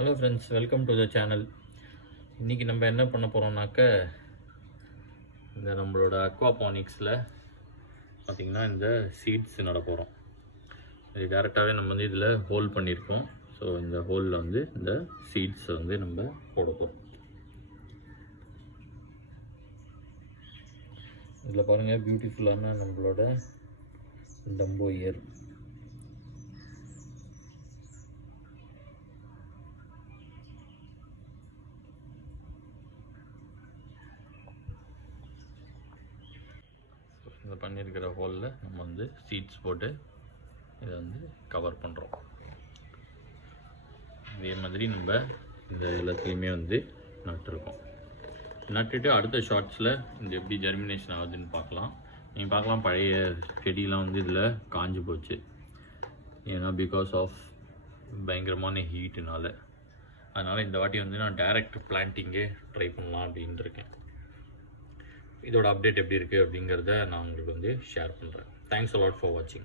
Hello friends, welcome to the channel. இன்றைக்கி நம்ம என்ன பண்ண போகிறோம்னாக்க, இந்த நம்மளோட அக்வாபானிக்ஸில் பார்த்திங்கன்னா இந்த சீட்ஸ் நட போகிறோம். இது டேரெக்டாகவே நம்ம வந்து இதில் ஹோல் பண்ணியிருக்கோம். ஸோ இந்த ஹோலில் வந்து இந்த சீட்ஸை வந்து நம்ம போடுவோம். இதில் பாருங்கள், பியூட்டிஃபுல்லான நம்மளோட டம்போ இயர். இந்த பண்ணியிருக்கிற ஹோலில் நம்ம வந்து சீட்ஸ் போட்டு இதை வந்து கவர் பண்ணுறோம். இதே மாதிரி நம்ம இந்த எல்லாத்துலேயுமே வந்து நட்டுருக்கோம். நட்டுட்டு அடுத்த ஷார்ட்ஸில் இந்த எப்படி ஜெர்மினேஷன் ஆகுதுன்னு பார்க்கலாம். நீங்கள் பார்க்கலாம், பழைய செடியெலாம் வந்து இதில் காஞ்சு போச்சு. ஏன்னா பிகாஸ் ஆஃப் பயங்கரமான ஹீட்டுனால. அதனால் இந்த வாட்டி வந்து நான் டைரக்ட் பிளான்ட்டிங்கே ட்ரை பண்ணலாம் அப்படின்ட்டு இருக்கேன். இதோட அப்டேட் எப்படி இருக்குது அப்படிங்கிறத நான் உங்களுக்கு வந்து ஷேர் பண்ணுறேன். தேங்க்ஸ் அ லாட் ஃபார் வாட்சிங்.